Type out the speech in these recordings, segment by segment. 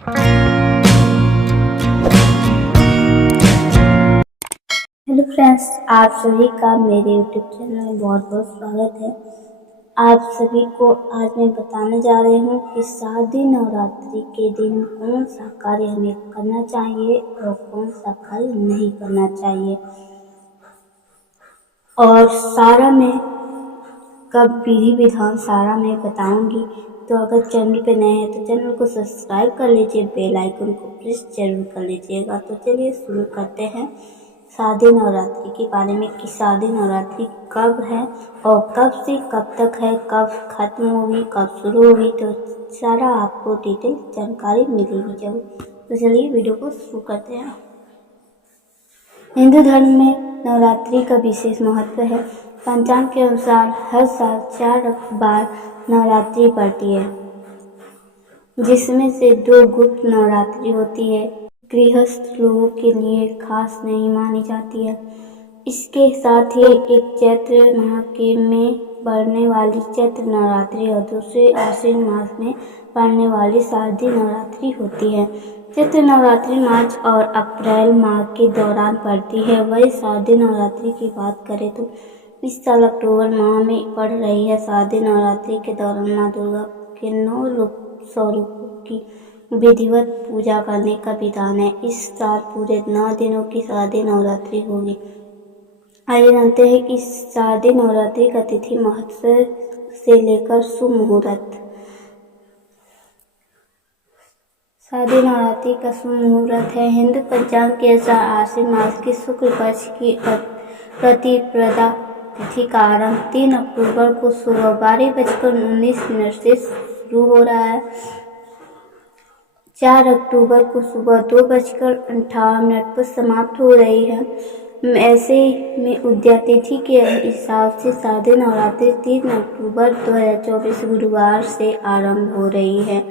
Hello friends, आप सभी का मेरे यूट्यूब चैनल में बहुत बहुत स्वागत है। आप सभी को आज मैं बताने जा रही हूँ कि शारदीय नवरात्रि के दिन कौन सा कार्य हमें करना चाहिए और कौन सा कार्य नहीं करना चाहिए, और सारा मैं कब विधि विधान सारा मैं बताऊंगी। तो अगर चैनल पे नए हैं तो चैनल को सब्सक्राइब कर लीजिए, बेल आइकन को प्रेस जरूर कर लीजिएगा। तो चलिए शुरू करते हैं शारदीय नवरात्रि के बारे में कि शारदीय नवरात्रि कब है और कब से कब तक है, कब खत्म होगी, कब शुरू होगी, तो सारा आपको डिटेल जानकारी मिलेगी जरूर। तो चलिए वीडियो को शुरू करते हैं। हिंदू धर्म में नवरात्रि का विशेष महत्व है। पंचांग के अनुसार हर साल 4 बार नवरात्रि पड़ती है, जिसमें से 2 गुप्त नवरात्रि होती है। गृहस्थ लोगों के लिए खास नहीं मानी जाती है। इसके साथ ही एक चैत्र माह के में पड़ने वाली चैत्र नवरात्रि और दूसरे आश्विन मास में पड़ने वाली शारदीय नवरात्रि होती है। चैत्र नवरात्रि मार्च और अप्रैल माह के दौरान पड़ती है। वही शारदीय नवरात्रि की बात करें तो इस साल अक्टूबर माह में पड़ रही है। शारदीय नवरात्रि के दौरान माँ दुर्गा के 9 स्वरूपों की विधिवत पूजा करने का विधान है। इस साल पूरे 9 दिनों की शारदीय नवरात्रि होगी। आइए जानते हैं कि शारदीय नवरात्रि का तिथि महत्व से लेकर शुभ मुहूर्त। शारदीय नवरात्रि का शुभ मुहूर्त है। हिंदू पंचांग के अनुसार आश्विन मास की शुक्ल पक्ष की प्रतिपदा तिथि का आरंभ 3 अक्टूबर को सुबह 12:19 से शुरू हो रहा है। 4 अक्टूबर को सुबह 2:58 पर समाप्त हो रही है। ऐसे में उदया तिथि के हिसाब से शारदीय नवरात्रि 3 अक्टूबर 2024 गुरुवार से आरंभ हो रही है।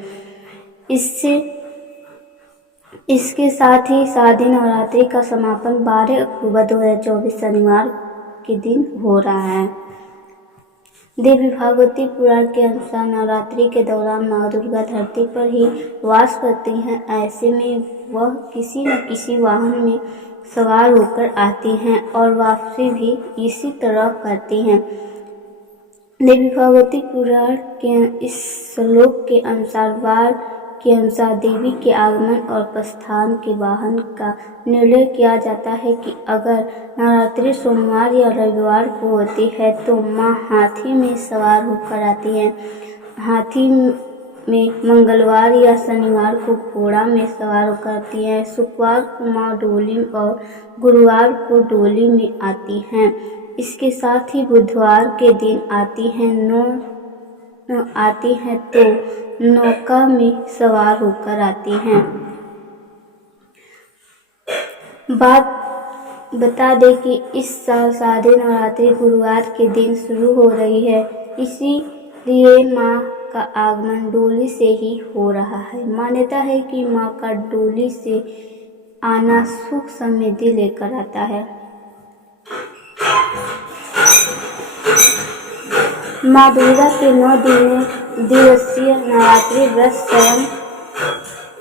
इसके साथ ही शारदीय नवरात्रि का समापन 12 अक्टूबर 2024 शनिवार के दिन हो रहा है। देवी भागवती पुराण के अनुसार नवरात्रि के दौरान माँ दुर्गा धरती पर ही वास करती हैं। ऐसे में वह किसी न किसी वाहन में सवार होकर आती हैं और वापसी भी इसी तरह करती हैं। देवी भागवती पुराण के इस श्लोक के अनुसार देवी के आगमन और प्रस्थान के वाहन का निर्णय किया जाता है कि अगर नवरात्रि सोमवार या रविवार को होती है तो माँ हाथी में सवार होकर आती है। हाथी में मंगलवार या शनिवार को घोड़ा में सवार होकर आती है। शुक्रवार को माँ डोली और गुरुवार को डोली में आती हैं। इसके साथ ही बुधवार के दिन आती हैं तो नौका में सवार होकर आती हैं। बता दें कि इस साल शारदीय नवरात्रि गुरुवार के दिन शुरू हो रही है, इसीलिए माँ का आगमन डोली से ही हो रहा है। मान्यता है कि माँ का डोली से आना सुख समृद्धि लेकर आता है। माँ दुर्गा के 9 दिवसीय नवरात्रि व्रत संयम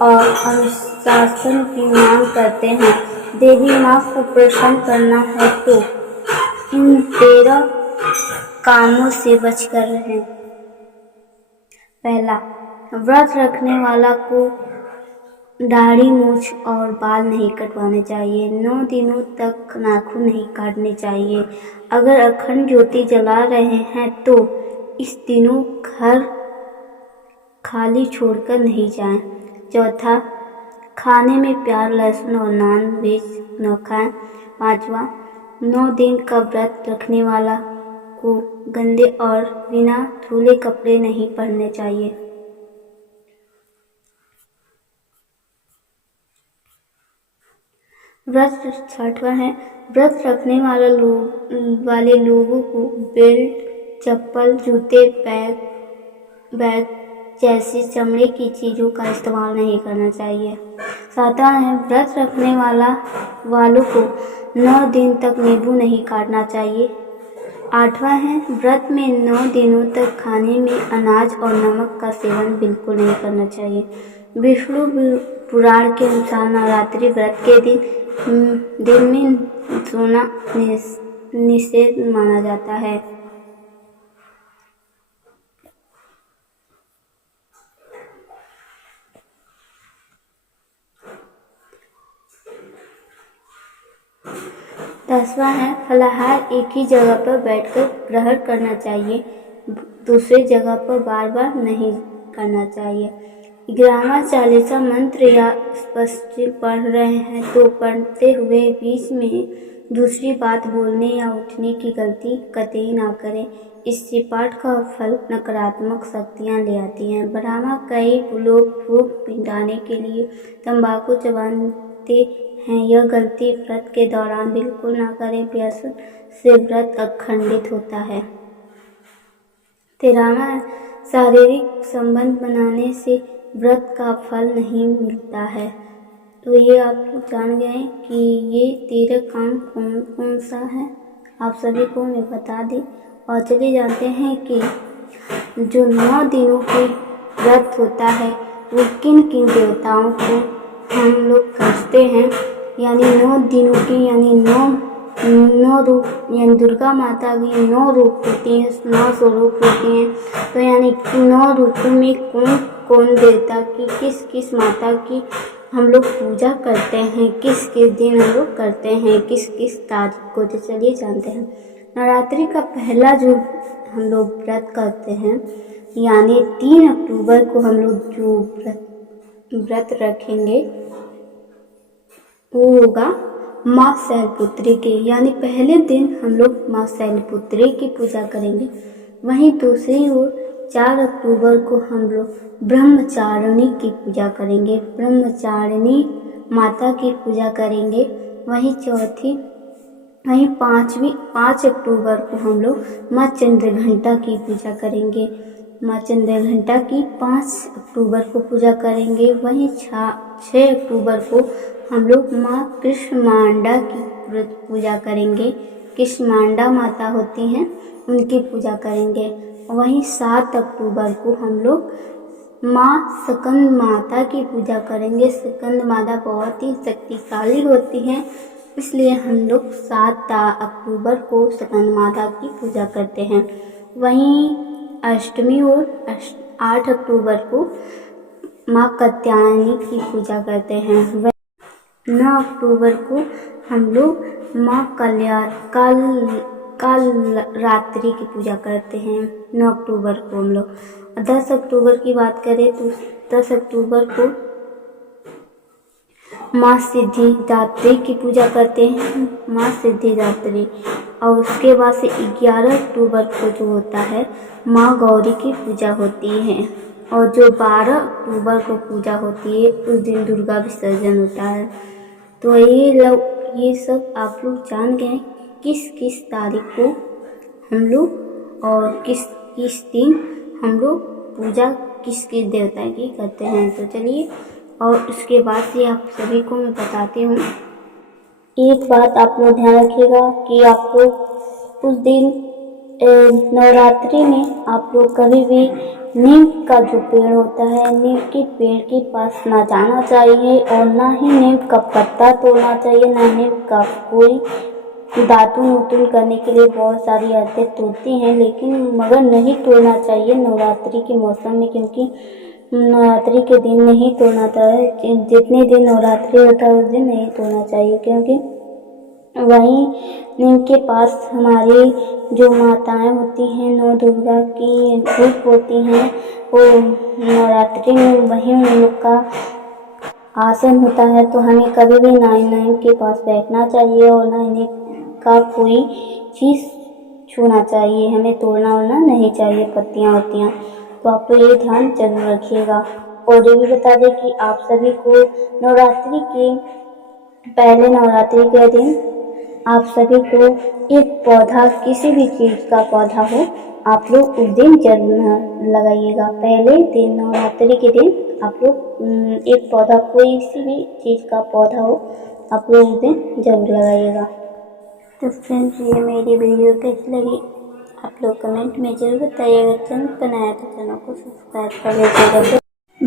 और अनुशासन की मांग करते हैं। देवी माँ को प्रसन्न करना है तो इन 13 कामों से बचकर रहें। पहला, व्रत रखने वाला को दाढ़ी, मूछ और बाल नहीं कटवाने चाहिए। 9 दिनों तक नाखून नहीं काटने चाहिए। अगर अखंड ज्योति जला रहे हैं तो इस दिनों घर खाली छोड़कर नहीं जाएं। चौथा, खाने में प्याज, लहसुन और नॉन वेज न खाएं। 5वां, 9 दिन का व्रत रखने वाला को गंदे और बिना धुले कपड़े नहीं पहनने चाहिए। व्रत 6वां है, व्रत रखने वाले लोगों को बेल्ट, चप्पल, जूते, बैग जैसी चमड़े की चीज़ों का इस्तेमाल नहीं करना चाहिए। 7वां है, व्रत रखने वालों को 9 दिन तक नींबू नहीं काटना चाहिए। 8वां है, व्रत में 9 दिनों तक खाने में अनाज और नमक का सेवन बिल्कुल नहीं करना चाहिए। विष्णु पुराण के अनुसार नवरात्रि व्रत के दिन में सोना निषेध माना जाता है। दसवां है फलाहार एक ही जगह पर बैठकर ग्रहण करना चाहिए, दूसरी जगह पर बार बार नहीं करना चाहिए। 11वां चालीसा मंत्र या स्पष्ट पढ़ रहे हैं तो पढ़ते हुए बीच में दूसरी बात बोलने या उठने की गलती कतई ना करें, इससे पाठ का फल नकारात्मक शक्तियाँ ले आती हैं। 12वां कई लोग भूख मिटाने के लिए तंबाकू चबाते हैं, यह गलती व्रत के दौरान बिल्कुल ना करें, व्यसन से व्रत अखंडित होता है। 13वां शारीरिक संबंध बनाने से व्रत का फल नहीं मिलता है। तो ये आप लोग जान गए कि ये 13 काम कौन कौन सा है, आप सभी को मैं बता दी। और चलिए जानते हैं कि जो 9 दिनों के व्रत होता है वो किन किन देवताओं को हम लोग करते हैं, यानी 9 दिनों की, यानी 9 रूप, यानी दुर्गा माता की 9 रूप होती हैं, 9 स्वरूप होती हैं। तो यानी 9 रूपों में कौन कौन देवता की, किस किस माता की हम लोग पूजा करते हैं, किस किस दिन हम लोग करते हैं, किस किस तारीख को। तो चलिए जानते हैं। नवरात्रि का पहला जो हम लोग व्रत करते हैं, यानी 3 अक्टूबर को हम लोग जो व्रत रखेंगे वो होगा माँ शैलपुत्री की, यानी पहले दिन हम लोग माँ शैलपुत्री की पूजा करेंगे। वहीं दूसरी ओर 4 अक्टूबर को हम लोग ब्रह्मचारिणी की पूजा करेंगे, ब्रह्मचारिणी माता की पूजा करेंगे। वहीं 5 अक्टूबर को हम लोग माँ चंद्रघंटा की पूजा करेंगे, माँ चंद्रघंटा की 5 अक्टूबर को पूजा करेंगे। वहीं 6 अक्टूबर को हम लोग माँ कृष्णमांडा की पूजा करेंगे, कृष्णमांडा माता होती हैं उनकी पूजा करेंगे। वहीं 7 अक्टूबर को हम लोग माँ स्कंद माता की पूजा करेंगे। स्कंद माता बहुत ही शक्तिशाली होती हैं, इसलिए हम लोग 7 अक्टूबर को स्कंद माता की पूजा करते हैं। वहीं अष्टमी और 8 अक्टूबर को माँ कात्यायनी की पूजा करते हैं। 9 अक्टूबर को हम लोग माँ काल रात्रि की पूजा करते हैं। 9 अक्टूबर को हम लोग 10 अक्टूबर की बात करें तो 10 अक्टूबर को माँ सिद्धिदात्री की पूजा करते हैं, माँ सिद्धिदात्री। और उसके बाद से 11 अक्टूबर को जो होता है माँ गौरी की पूजा होती है। और जो 12 अक्टूबर को पूजा होती है उस दिन दुर्गा विसर्जन होता है। तो ये सब आप लोग जान गए किस किस तारीख को हम लोग और किस किस दिन हम लोग पूजा किस किस देवता की करते हैं। तो चलिए, और उसके बाद से आप सभी को मैं बताती हूँ। एक बात आप लोग ध्यान रखिएगा कि आप लोग उस दिन नवरात्रि में आप लोग कभी भी नीम का जो पेड़ होता है, नीम के पेड़ के पास ना जाना चाहिए और ना ही नीम का पत्ता तोड़ना चाहिए, ना नीम का कोई दातुन उतुन करने के लिए बहुत सारी औरतें तोड़ती हैं, लेकिन मगर नहीं तोड़ना चाहिए नवरात्रि के मौसम में, क्योंकि नवरात्रि के दिन नहीं तोड़ना चाहिए। जितने दिन नवरात्रि होता है उस दिन नहीं तोड़ना चाहिए, क्योंकि वहीं नीम के पास हमारी जो माताएं होती हैं, 9 दुर्गा की रूप होती हैं, वो नवरात्रि में वहीं उन लोग का आसन होता है। तो हमें कभी भी ना नीम के पास बैठना चाहिए और ना नीम का कोई चीज़ छूना चाहिए, हमें तोड़ना वोड़ना नहीं चाहिए पत्तियाँ वत्तियाँ। तो आप लोग ये ध्यान जरूर रखिएगा। और ये भी बता दें कि आप सभी को नवरात्रि के पहले नवरात्रि के दिन आप सभी को एक पौधा, किसी भी चीज़ का पौधा हो, आप लोग उस दिन जरूर लगाइएगा। पहले दिन नवरात्रि के दिन आप लोग एक पौधा, कोई सी भी चीज़ का पौधा हो, आप लोग उस दिन जरूर लगाइएगा। तो फ्रेंड्स, ये मेरी वीडियो कैसी लगी आप लोग कमेंट में जरूर बताइएगा। चैनल पर नया तो चैनल को सब्सक्राइब कर लीजिएगा।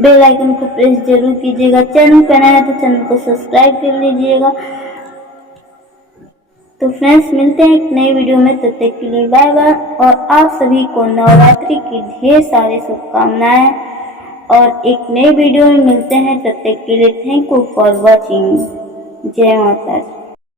बेल आइकन को प्रेस जरूर कीजिएगा। चैनल पर नया है तो चैनल को सब्सक्राइब कर लीजिएगा। तो फ्रेंड्स मिलते हैं एक नई वीडियो में, तब तक के लिए बाय बाय। और आप सभी को नवरात्रि की ढेर सारी शुभकामनाएं और एक नई वीडियो में मिलते हैं, तब तक के लिए थैंक यू फॉर वॉचिंग। जय माता दी।